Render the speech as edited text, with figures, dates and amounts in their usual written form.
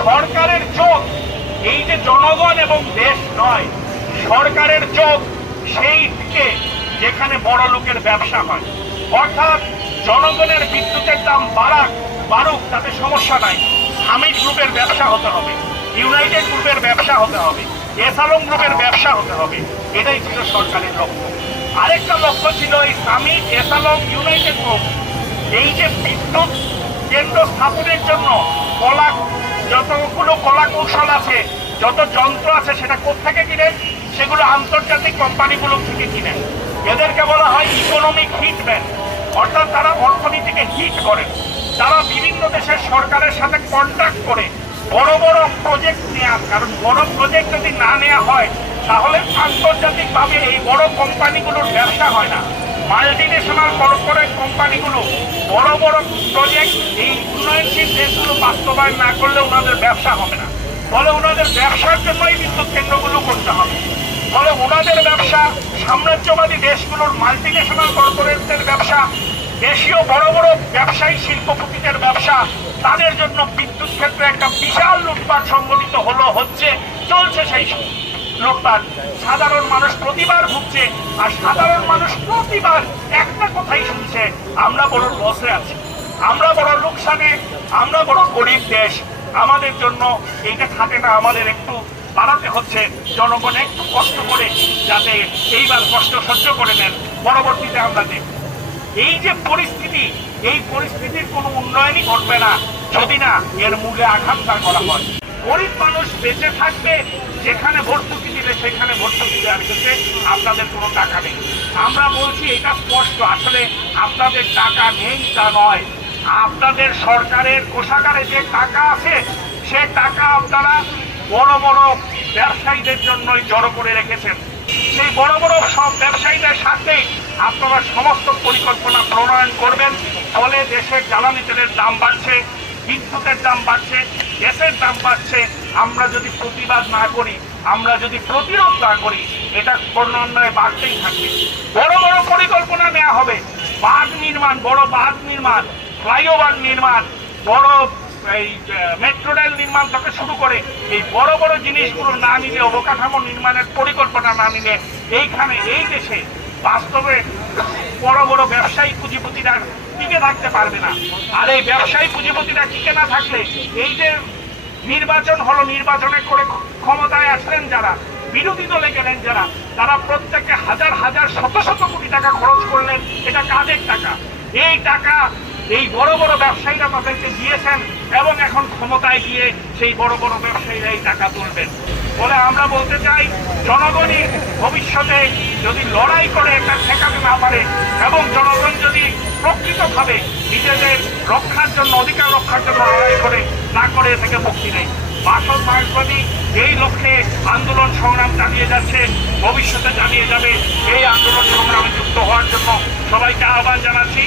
সরকারের চোখ এই যে জনগণ এবং দেশ নয়, সরকারের চোখ সেই দিকে যেখানে বড় লোকের ব্যবসা হয়। অর্থাৎ জনগণের বিদ্যুতের দাম বাড়ুক তাতে সমস্যা নাই, সামিট গ্রুপের ব্যবসা হতে হবে, ইউনাইটেড গ্রুপের ব্যবসা হতে হবে, এসালং গ্রুপের ব্যবসা হতে হবে। এটাই ছিল সরকারের লক্ষ্য। আরেকটা লক্ষ্য ছিল এই সামিট, এসালং, ইউনাইটেড গ্রুপ এই যে বিদ্যুৎ কেন্দ্র স্থাপনের জন্য যতগুলো কলা কৌশল আছে, যত যন্ত্র আছে, সেটা কোত্থেকে কিনেন? সেগুলো আন্তর্জাতিক কোম্পানিগুলো থেকে কিনেন। এদেরকে বলা হয় ইকোনমিক হিটম্যান, অর্থাৎ তারা অর্থনীতিকে হিট করেন। তারা বিভিন্ন দেশের সরকারের সাথে কন্ট্যাক্ট করে বড় বড় প্রজেক্ট নেওয়া, কারণ বড় প্রজেক্ট যদি না নেওয়া হয় তাহলে আন্তর্জাতিকভাবে এই বড় কোম্পানিগুলোর ব্যবসা হয় না। মাল্টিনেশনাল কর্পোরেট কোম্পানিগুলো বড় বড় প্রজেক্ট এই উন্নয়নশীল দেশগুলো বাস্তবায়ন না করলে ওনাদের ব্যবসা হবে না। ফলে ওনাদের ব্যবসার জন্যই বিদ্যুৎ কেন্দ্রগুলো করতে হবে। ফলে ওনাদের ব্যবসা, সাম্রাজ্যবাদী দেশগুলোর মাল্টিনেশনাল কর্পোরেটদের ব্যবসা, দেশীয় বড় বড় ব্যবসায়ী শিল্পপতিদের ব্যবসা, তাদের জন্য বিদ্যুৎ ক্ষেত্রে একটা বিশাল লুটপাট সংগঠিত চলছে। সেই লুটপাট সাধারণ মানুষ প্রতিবার ভুগছে, আর সাধারণ মানুষ প্রতিবার একটা কথাই শুনছে, আমরা বড় লসে আছি, আমরা বড় লোকসানে, আমরা বড় গরিব দেশ, আমাদের জন্য এইটা থাকে না, আমাদের একটু বাড়াতে হচ্ছে। জনগণ একটু কষ্ট করে যাতে এইবার কষ্ট সহ্য করে নেন, পরবর্তীতে আমরা দেখব। এই যে পরিস্থিতি, এই পরিস্থিতির কোনো উন্নয়নই ঘটবে না যদি না এর মূলে আঘাত করা হয়। গরিব মানুষ বেঁচে থাকবে, যেখানে ভর্তুকি দিলে সেখানে ভর্তুকি দেওয়ার ক্ষেত্রে আপনাদের কোনো টাকা নেই। আমরা বলছি এটা স্পষ্ট, আসলে আপনাদের টাকা নেই তা নয়, আপনাদের সরকারের কোষাগারে যে টাকা আছে সে টাকা আপনারা বড় বড় ব্যবসায়ীদের জন্যই জড়ো করে রেখেছেন। সেই বড় বড় সব ব্যবসায়ীদের সাথেই আপনারা সমস্ত পরিকল্পনা প্রণয়ন করবেন। ফলে দেশের জ্বালানি তেলের দাম বাড়ছে, বিদ্যুতের দাম বাড়ছে, গ্যাসের দাম বাড়ছে। আমরা যদি প্রতিবাদ না করি, আমরা যদি প্রতিরোধ না করি, এটা ক্রমান্বয়ে বাড়তেই থাকবে। বড় বড় পরিকল্পনা নেওয়া হবে, বাঁধ নির্মাণ, বড় বাঁধ নির্মাণ, ফ্লাইওভার নির্মাণ, বড় এই মেট্রো রেল নির্মাণ থেকে শুরু করে এই বড় বড় জিনিসগুলো না নিলে, অবকাঠামো নির্মাণের পরিকল্পনা না নিলে এইখানে এই দেশে বাস্তবে বড় বড় ব্যবসায়ী পুঁজিপতিরা টিকে থাকতে পারবে না। আর এই ব্যবসায়ী পুঁজিপতিরা টিকে না থাকলে এই যে নির্বাচন হলো, নির্বাচনে করে ক্ষমতায় আসলেন যারা, বিরোধী দলে গেলেন যারা, তারা প্রত্যেকে হাজার হাজার শত শত কোটি টাকা খরচ করলেন। এটা কাদের টাকা? এই টাকা এই বড় বড় ব্যবসায়ীরা তাদেরকে দিয়েছেন এবং এখন ক্ষমতায় গিয়ে সেই বড় বড় ব্যবসায়ীরা এই টাকা তুলবেন। বলে আমরা বলতে চাই, জনগণই ভবিষ্যতে যদি লড়াই করে এটা ঠেকাতে না পারে এবং জনগণ যদি প্রকৃতভাবে নিজেদের রক্ষার জন্য, অধিকার রক্ষার জন্য লড়াই করে না করে, থেকে মুক্তি নেই। বাসদ মার্ক্সবাদী এই লক্ষ্যে আন্দোলন সংগ্রাম চালিয়ে যাচ্ছে, ভবিষ্যতে চালিয়ে যাবে। এই আন্দোলন সংগ্রামে যুক্ত হওয়ার জন্য সবাইকে আহ্বান জানাচ্ছি।